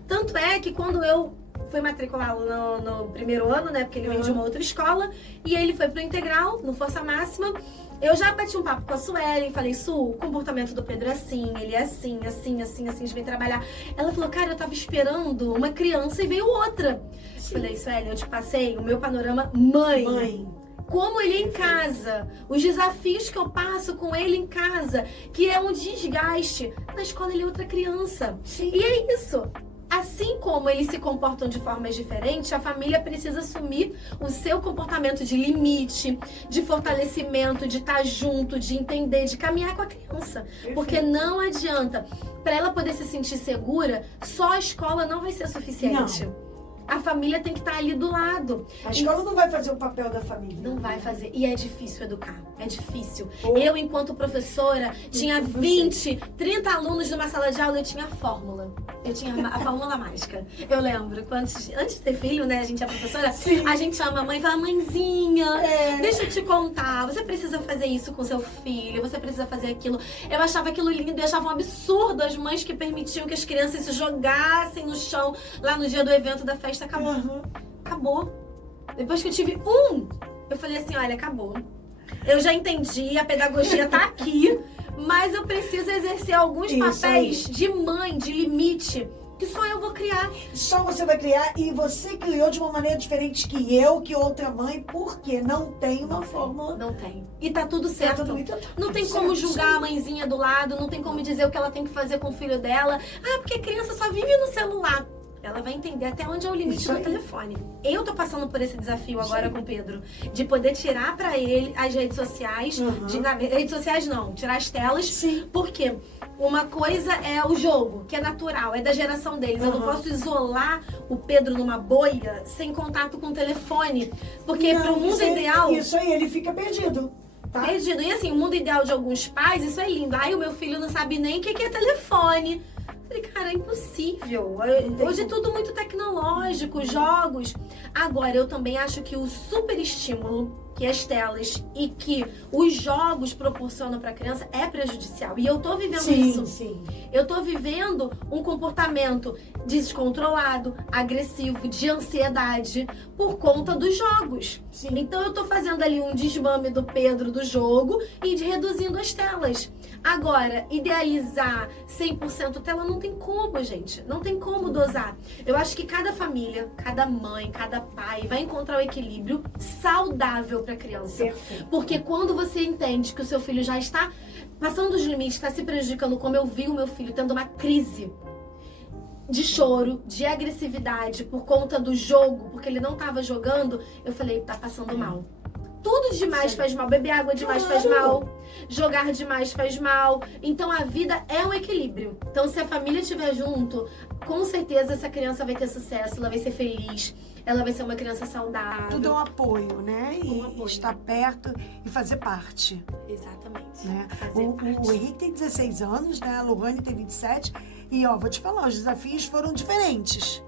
Tanto é que quando eu fui matriculá-lo no primeiro ano, né? Porque ele vem de uma outra escola, e ele foi pro integral, no Força Máxima. Eu já bati um papo com a Suelen, falei, Su, o comportamento do Pedro é assim, ele é assim, assim, assim, assim, a gente vem trabalhar. Ela falou, cara, eu tava esperando uma criança e veio outra. Sim. Falei, Suelen, eu te passei o meu panorama mãe. Como ele é em casa, os desafios que eu passo com ele em casa, que é um desgaste. Na escola ele é outra criança. Sim. E é isso. Assim como eles se comportam de formas diferentes, a família precisa assumir o seu comportamento de limite, de fortalecimento, de estar junto, de entender, de caminhar com a criança. Perfeito. Porque não adianta. Para ela poder se sentir segura, só a escola não vai ser suficiente. Não. A família tem que estar ali do lado. A escola não vai fazer o papel da família. Não vai fazer. E é difícil educar. É difícil. Eu, enquanto professora, tinha 20, 30 alunos numa sala de aula, eu tinha a fórmula. Eu tinha a fórmula mágica. Eu lembro, antes de ter filho, né, a gente é professora, sim, a gente chama a mãe e fala, mãezinha, deixa eu te contar, você precisa fazer isso com seu filho, você precisa fazer aquilo. Eu achava aquilo lindo, eu achava um absurdo as mães que permitiam que as crianças se jogassem no chão lá no dia do evento da festa. Acabou. Acabou. Depois que eu tive eu falei assim, olha, acabou. Eu já entendi, a pedagogia tá aqui, mas eu preciso exercer alguns papéis de mãe, de limite, que só eu vou criar. Só você vai criar, e você criou de uma maneira diferente que eu, que outra mãe, porque não tem uma fórmula. Não tem. E tá tudo certo. Não tem certo, como julgar a mãezinha do lado, não tem como dizer o que ela tem que fazer com o filho dela. Ah, porque a criança só vive no celular. Ela vai entender até onde é o limite do telefone. Eu tô passando por esse desafio agora com o Pedro, de poder tirar pra ele as redes sociais, redes sociais não, tirar as telas. Sim. Por quê? Uma coisa é o jogo, que é natural, é da geração deles. Eu não posso isolar o Pedro numa bolha sem contato com o telefone. Porque pro mundo ideal... Isso aí, ele fica perdido. tá? Perdido. E assim, o mundo ideal de alguns pais, isso é lindo. Ai, o meu filho não sabe nem o que é telefone. Eu falei, cara, é impossível. Hoje é tudo muito tecnológico, jogos. Agora, eu também acho que o super estímulo que as telas e que os jogos proporcionam para a criança é prejudicial. E eu tô vivendo isso. Sim. Eu tô vivendo um comportamento descontrolado, agressivo, de ansiedade por conta dos jogos. Sim. Então eu tô fazendo ali um desmame do Pedro do jogo e reduzindo as telas. Agora, idealizar 100% tela não tem como, gente. Não tem como dosar. Eu acho que cada família, cada mãe, cada pai vai encontrar o equilíbrio saudável para a criança. Perfeito. Porque quando você entende que o seu filho já está passando os limites, está se prejudicando, como eu vi o meu filho tendo uma crise de choro, de agressividade por conta do jogo, porque ele não estava jogando, eu falei, tá passando mal. Tudo demais faz mal. Beber água demais faz mal. Jogar demais faz mal. Então a vida é um equilíbrio. Então se a família estiver junto, com certeza essa criança vai ter sucesso, ela vai ser feliz, ela vai ser uma criança saudável. Tudo é um apoio, né? E apoio. estar perto e fazer parte. Exatamente. Né? Fazer parte. O Henrique tem 16 anos, né? A Lohane tem 27. E, ó, vou te falar, os desafios foram diferentes.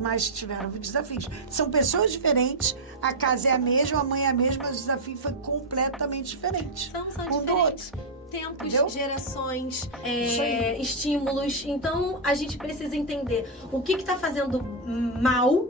Mas tiveram desafios. São pessoas diferentes, a casa é a mesma, a mãe é a mesma, mas o desafio foi completamente diferente. São Um do diferentes. Tempos, Entendeu? gerações, Isso aí. estímulos. Então, a gente precisa entender o que está fazendo mal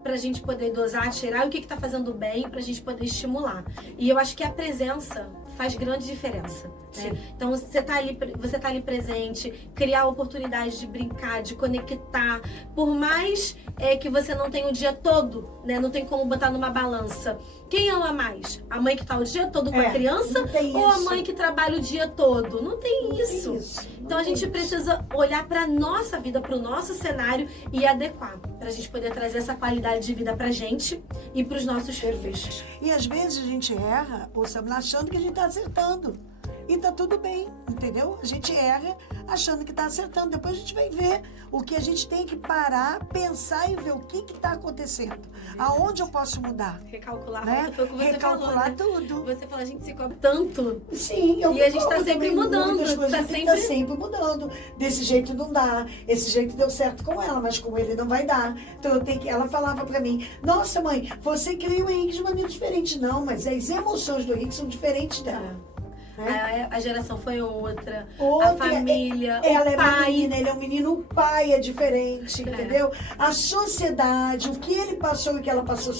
pra gente poder dosar, tirar, e o que tá fazendo bem pra gente poder estimular. E eu acho que a presença faz grande diferença. Né? Então, você tá ali presente, criar oportunidade de brincar, de conectar. Por mais que você não tenha o dia todo, né? Não tem como botar numa balança. Quem ama mais? A mãe que tá o dia todo com a criança ou a mãe que trabalha o dia todo? Não tem isso. Então, a gente precisa olhar pra nossa vida, pro nosso cenário e adequar. Pra gente poder trazer essa qualidade de vida pra gente e pros nossos filhos. E às vezes a gente erra, ou sabe, achando que a gente tá acertando. E tá tudo bem, entendeu? A gente erra achando que tá acertando. Depois a gente vai ver o que a gente tem que parar, pensar e ver o que tá acontecendo. Aonde eu posso mudar. Recalcular, né? foi o que você Recalcular falou, né? tudo. Você fala, a gente se cobra tanto. Sim, eu E a gente tá concordo sempre também, mudando. muitas coisas Tá tem que sempre... tá sempre mudando. Desse jeito não dá. Esse jeito deu certo com ela, mas com ele não vai dar. Então eu tenho que... Ela falava pra mim, nossa mãe, você cria o Henrique de maneira diferente. Não, mas as emoções do Henrique são diferentes dela. A geração foi outra, Outra, a família, ela o é pai. uma menina, ele é um menino, o pai é diferente, entendeu? A sociedade, o que ele passou e o que ela passou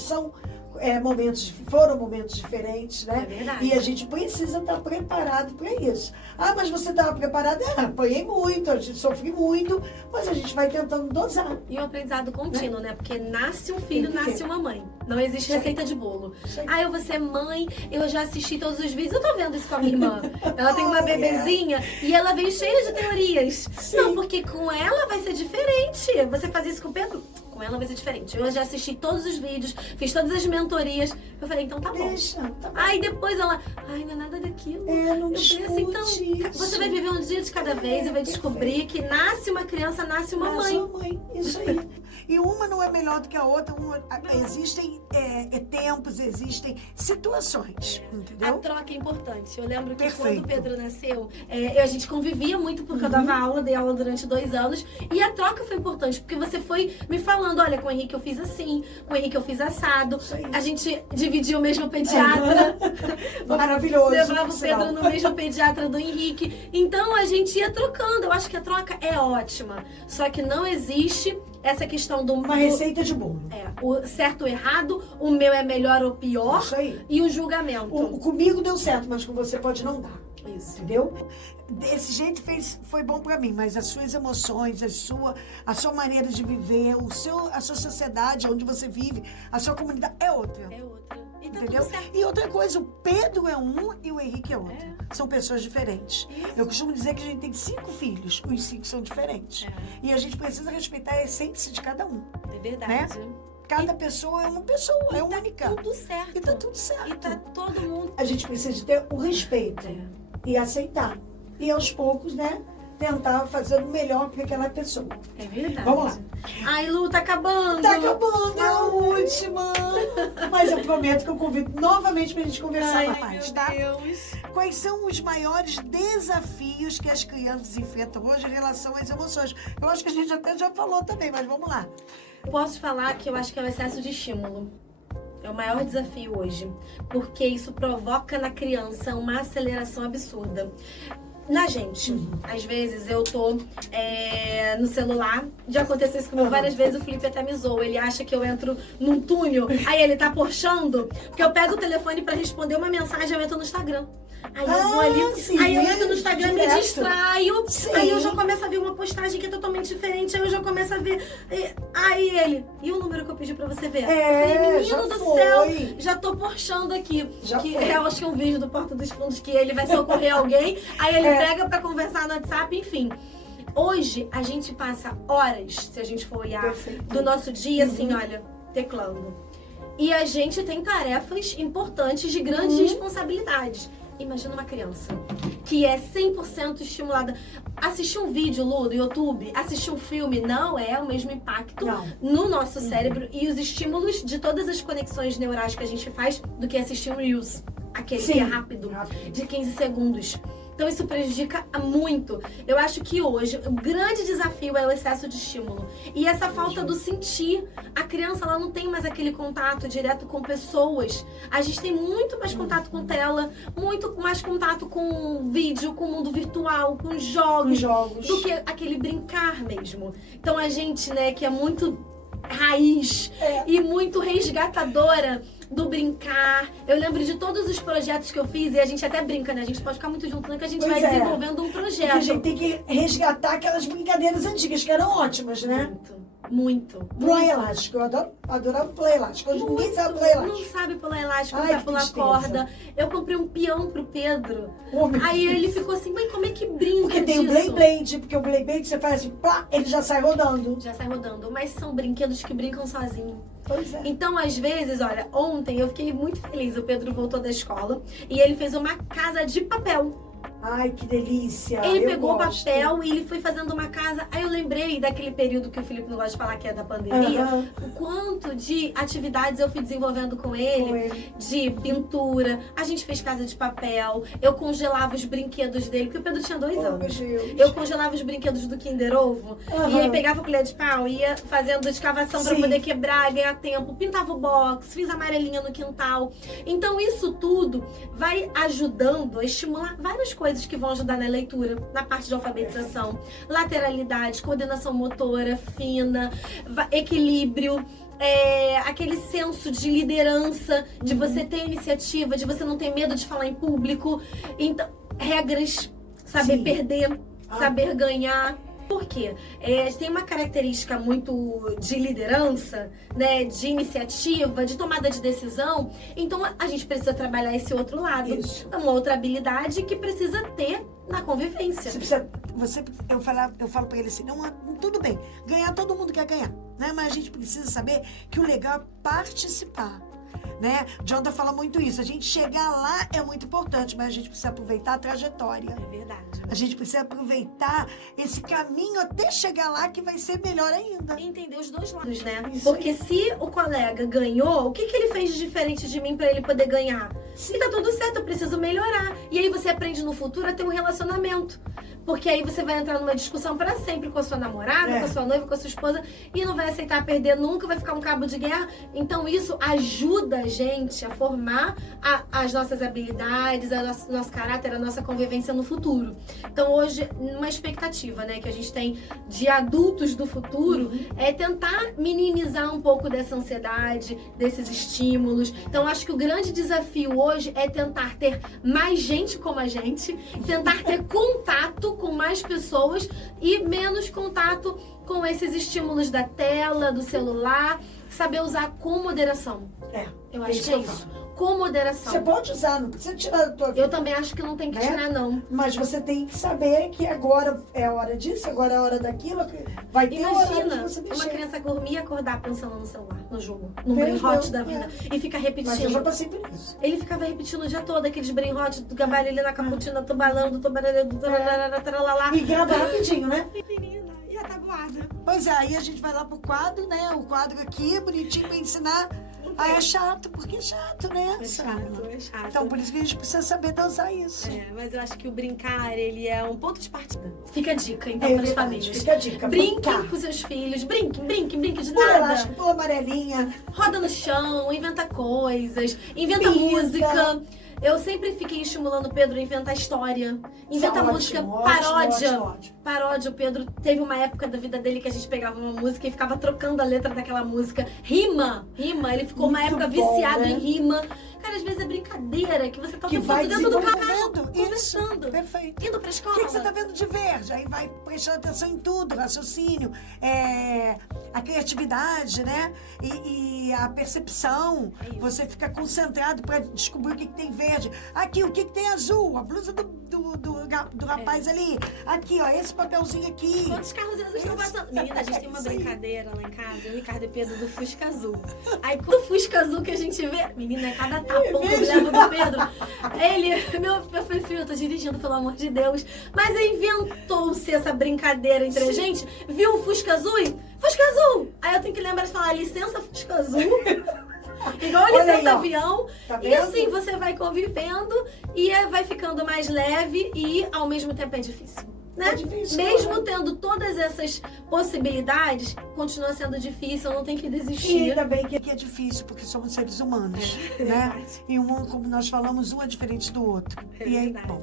foram momentos diferentes, né? É verdade. E a gente precisa estar preparado para isso. Ah, mas você estava preparada? Apanhei muito, a gente sofri muito, mas a gente vai tentando dosar. E um aprendizado contínuo, né? Porque nasce um filho, nasce uma mãe. Não existe receita de bolo. Ah, eu vou ser mãe, eu já assisti todos os vídeos. Eu tô vendo isso com a minha irmã. Ela tem uma bebezinha e ela veio cheia de teorias. Sim. Não, porque com ela vai ser diferente. Você faz isso com o Pedro? Com ela vai ser diferente. Eu já assisti todos os vídeos, fiz todas as mentorias. Eu falei, então tá bom. Deixa, tá bom. Aí depois ela, não é nada daquilo. Não eu falei assim, então, isso. você vai viver um dia de cada vez e vai descobrir que nasce uma criança, nasce uma mãe. Nasce uma mãe, isso aí. E uma não é melhor do que a outra. Existem tempos, existem situações, entendeu? A troca é importante. Eu lembro que Perfeito. quando o Pedro nasceu, a gente convivia muito porque eu dava aula, dei aula durante 2 anos. E a troca foi importante, porque você foi me falando, olha, com o Henrique eu fiz assim, com o Henrique eu fiz assado. A gente dividia o mesmo pediatra. Maravilhoso. Levava o Pedro no mesmo pediatra do Henrique. Então a gente ia trocando. Eu acho que a troca é ótima. Só que não existe essa questão do... Uma receita de bolo. O certo ou errado, o meu é melhor ou pior. Isso aí. E o julgamento. Comigo deu certo, mas com você pode não dar. Isso. Entendeu? Desse jeito foi bom pra mim, mas as suas emoções, a sua maneira de viver, a sua sociedade, onde você vive, a sua comunidade é outra. É outra. E tá Entendeu? tudo certo. E outra coisa, o Pedro é um e o Henrique é outro. São pessoas diferentes. Isso. Eu costumo dizer que a gente tem 5 filhos, os 5 são diferentes. E a gente precisa respeitar a essência de cada um. É verdade. Né? Cada pessoa é uma pessoa, é única. Tá tudo certo. E tá tudo certo. E tá todo mundo... A gente precisa de ter o respeito e aceitar. E aos poucos, né, tentar fazer o melhor para aquela pessoa. É verdade. Vamos lá. Ai, Lu, tá acabando. Tá acabando, é a última. Mas eu prometo que eu convido novamente pra gente conversar mais, tá? Deus. Quais são os maiores desafios que as crianças enfrentam hoje em relação às emoções? Eu acho que a gente até já falou também, mas vamos lá. Posso falar que eu acho que é o excesso de estímulo. É o maior desafio hoje, porque isso provoca na criança uma aceleração absurda. Na gente, às vezes eu tô no celular, já aconteceu isso comigo várias vezes, o Felipe até me zoa, ele acha que eu entro num túnel, aí ele tá porchando, porque eu pego o telefone pra responder uma mensagem, eu entro no Instagram. Aí eu vou ali, sim, aí eu entro no Instagram, direto. me distraio, Sim. aí eu já começo a ver uma postagem que é totalmente diferente, aí eu já começo a ver, aí ele, e o número que eu pedi pra você ver? Eu falei, já menino do foi. céu, já tô porchando aqui. Já que foi. eu acho que é um vídeo do Porta dos Fundos que ele vai socorrer alguém, aí ele pega pra conversar no WhatsApp, enfim. Hoje, a gente passa horas, se a gente for olhar, Perfeito. do nosso dia, assim, olha, teclando. E a gente tem tarefas importantes de grandes responsabilidades. Imagina uma criança que é 100% estimulada. Assistir um vídeo, Lu, do YouTube, assistir um filme, não é o mesmo impacto no nosso cérebro e os estímulos de todas as conexões neurais que a gente faz do que assistir um Reels. Aquele que é rápido, de 15 segundos. Então isso prejudica muito. Eu acho que hoje o grande desafio é o excesso de estímulo. E essa falta do sentir. A criança, ela não tem mais aquele contato direto com pessoas. A gente tem muito mais contato com tela, muito mais contato com vídeo, com o mundo virtual, com jogos, do que aquele brincar mesmo. Então a gente, né, que é muito raiz e muito resgatadora do brincar. Eu lembro de todos os projetos que eu fiz e a gente até brinca, né? A gente pode ficar muito junto, né? Que a gente vai desenvolvendo um projeto. Porque a gente tem que resgatar aquelas brincadeiras antigas que eram ótimas, né? Muito. Pular elástico. Eu adorava pular elástico. Hoje ninguém sabe pular elástico. Não sabe pular elástico, não sabe pular corda. Eu comprei um peão pro Pedro. Aí ele ficou assim, mãe, como é que brinca Porque tem o Beyblade, porque o Beyblade você faz assim, plá, ele já sai rodando. Já sai rodando. Mas são brinquedos que brincam sozinhos. Pois é. Então, às vezes, olha, ontem eu fiquei muito feliz. O Pedro voltou da escola e ele fez uma casa de papel. Ai, que delícia. Ele pegou o papel e ele foi fazendo uma casa. Aí eu lembrei daquele período que o Felipe não gosta de falar, que é da pandemia. O quanto de atividades eu fui desenvolvendo com ele. De pintura. A gente fez casa de papel. Eu congelava os brinquedos dele, porque o Pedro tinha 2 anos. Eu congelava os brinquedos do Kinder Ovo. E aí pegava a colher de pau, ia fazendo escavação pra poder quebrar, ganhar tempo. Pintava o box, fiz amarelinha no quintal. Então isso tudo vai ajudando a estimular várias coisas que vão ajudar na leitura, na parte de alfabetização, lateralidade, coordenação motora fina, equilíbrio, aquele senso de liderança, de você ter iniciativa, de você não ter medo de falar em público. Então, regras, saber perder, saber ganhar. Por quê? Tem uma característica muito de liderança, né, de iniciativa, de tomada de decisão. Então, a gente precisa trabalhar esse outro lado. É uma outra habilidade que precisa ter na convivência. Eu falo pra ele assim, não, tudo bem, ganhar todo mundo quer ganhar, né? Mas a gente precisa saber que o legal é participar. Né? Jonathan fala muito isso. A gente chegar lá é muito importante, mas a gente precisa aproveitar a trajetória. É verdade. A gente precisa aproveitar esse caminho até chegar lá, que vai ser melhor ainda. Entender os dois lados, né? Porque se o colega ganhou, o que ele fez de diferente de mim pra ele poder ganhar? Se tá tudo certo, eu preciso melhorar. E aí você aprende no futuro a ter um relacionamento. Porque aí você vai entrar numa discussão pra sempre com a sua namorada, com a sua noiva, com a sua esposa, e não vai aceitar perder nunca, vai ficar um cabo de guerra. Então isso ajuda a gente a formar as nossas habilidades, nosso caráter, a nossa convivência no futuro. Então hoje, uma expectativa, né, que a gente tem de adultos do futuro é tentar minimizar um pouco dessa ansiedade, desses estímulos. Então acho que o grande desafio hoje é tentar ter mais gente como a gente, tentar ter contato com mais pessoas e menos contato com esses estímulos da tela, do celular, saber usar com moderação. Eu acho que é isso. com moderação. Você pode usar, não precisa tirar da tua vida. Eu também acho que não tem que tirar, não. Mas você tem que saber que agora é a hora disso, agora é a hora daquilo. Vai ter hora de Imagina você mexer. uma criança dormir e acordar pensando no celular, no jogo, no brain-rot da vida. E fica repetindo. Mas eu já passei por isso. Ele ficava repetindo o dia todo aqueles brain-rot do gabalho ali na caputina, do tubalão, do tubarão, do tralalá. E grava rapidinho, né? Menina, e a tabuada? Pois é, aí a gente vai lá pro quadro, né? O quadro aqui, bonitinho pra ensinar. Ah, é chato, porque é chato, né? É chato, é chato. Então, por isso que a gente precisa saber dosar isso. Mas eu acho que o brincar, ele é um ponto de partida. Fica a dica, então, É para as verdade, famílias. fica a dica, Brinquem brincar. com seus filhos, brinquem de Pula nada. elástico, pula amarelinha. Roda no chão, inventa coisas, inventa Pinta. música. Eu sempre fiquei estimulando o Pedro a inventar história. Inventa Ótimo, música, ótimo, paródia. ótimo. Paródia. O Pedro teve uma época da vida dele que a gente pegava uma música e ficava trocando a letra daquela música. Rima. Ele ficou uma Muito época bom, viciado né? em rima. Cara, às vezes é brincadeira que você tá o Que tempo vai todo dentro do carro, desenvolvendo. Isso, conversando, perfeito. indo pra O escola. que você tá vendo de verde? Aí vai prestando atenção em tudo, raciocínio, a criatividade, né? E a percepção. É isso. Você fica concentrado para descobrir o que tem verde. Aqui, o que tem azul? A blusa do rapaz ali. Aqui, ó, esse papelzinho aqui. Quantos carros eles estão passando? Menina, a gente tem uma Isso aí. brincadeira lá em casa, eu, Ricardo e Pedro, do Fusca Azul. Aí, com o Fusca Azul que a gente vê, menina, é cada tapão que eu levo do Pedro. Ele, meu filho, eu tô dirigindo, pelo amor de Deus. Mas inventou-se essa brincadeira entre a gente, viu o Fusca Azul e, Fusca Azul! Aí eu tenho que lembrar de falar, licença Fusca Azul. Igual Olha licença aí, ó. avião. Tá E vendo? assim você vai convivendo e vai ficando mais leve e ao mesmo tempo é difícil. Né? É difícil, Mesmo né? tendo todas essas possibilidades, continua sendo difícil, não tem que E desistir. ainda bem que é difícil, porque somos seres humanos, né? verdade. E um, como nós falamos, um é diferente do outro. E é verdade. bom.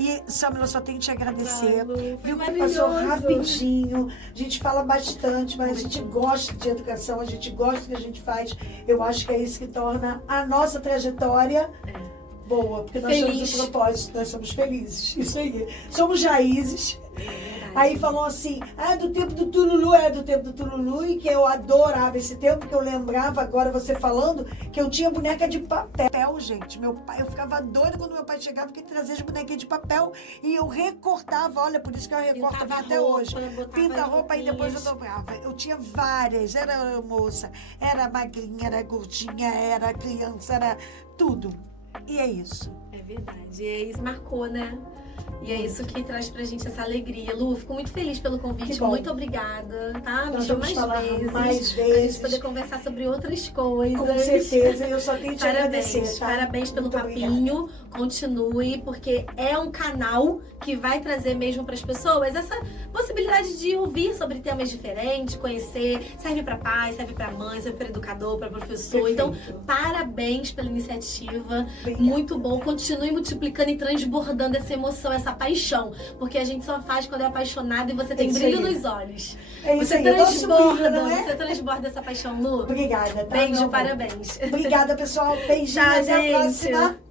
E, Samila, eu só tenho que te agradecer. Ai, Lu, foi Viu que passou maravilhoso. rapidinho. A gente fala bastante, mas a gente gosta de educação, a gente gosta do que a gente faz. Eu acho que é isso que torna a nossa trajetória boa, porque nós Feliz. temos um propósito, nós somos felizes. Isso aí. Somos raízes. Aí falou assim, do tempo do Tululu, e que eu adorava esse tempo, que eu lembrava agora você falando, que eu tinha boneca de papel, gente. Meu pai, eu ficava doida quando meu pai chegava, porque ele trazia as bonequinhas de papel, e eu recortava, olha, por isso que eu recorto Pintava até roupa, hoje. botava Pinta a as roupa e depois eu roupinhas. dobrava. Eu tinha várias, era moça, era magrinha, era gordinha, era criança, era tudo. E é isso. É verdade. E é isso, marcou, né? E é isso que traz pra gente essa alegria. Lu, fico muito feliz pelo Que convite. bom. Muito obrigada, tá? Me Nós chama vamos falar mais Pra gente vezes. poder conversar sobre outras coisas. Com certeza, eu só tenho que te Parabéns, agradecer, tá? parabéns pelo Muito papinho. Continue, porque é um canal que vai trazer mesmo para as pessoas essa possibilidade de ouvir sobre temas diferentes, conhecer. Serve para pai, serve para mãe, serve para educador, para professor. Perfeito. Então, parabéns pela iniciativa. Obrigada. Muito bom. Continue multiplicando e transbordando essa emoção, essa paixão, porque a gente só faz quando é apaixonado e você tem isso brilho aí. nos olhos. É isso Você aí, o nosso transborda, brilho, não é? você transborda essa paixão, Lu. Obrigada, tá? Beijo, meu amor? parabéns. Obrigada, pessoal. Beijinho, Tchau, até a gente. próxima.